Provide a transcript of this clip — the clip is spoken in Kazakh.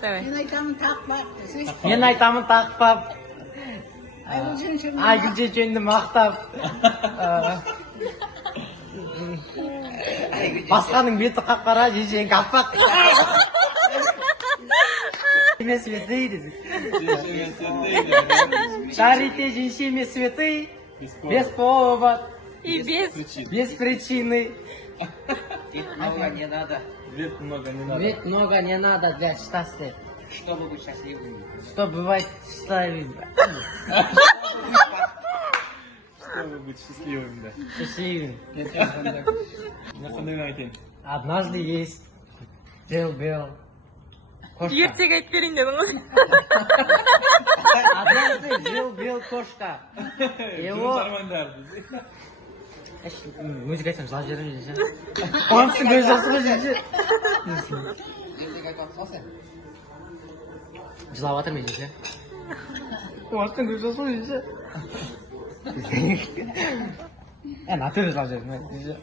Давай. Мен айтамын тақпақ десе. Мен айтамын тақпап. Айгүл Айгүл шешеңді мақтап. Басқаның беті қап-қара, шешең қаппақ. Емес цветы деді. Дарите женщине цветы без повода, И без... без причины. Ведь много не надо, Вет много не надо. Ведь много не надо для счастья. чтобы быть счастливыми. Что бывает счастливым. Чтобы быть счастливым, да. Счастливым. На қандай екен? Однажды есть жил-был кошка. Ертегі айтып берейін дедің ғой. Однажды жил-был кошка. Его... Тыңдармандар. Музыка айтсам жылап жіберемін десе. Қуаныштың көз жасы ғой десе. Ертегі айтып қалсаң, Жылап жатырмын десе. Қуаныштың көз жасы ғой десе. Натуре жылап жібердім десе.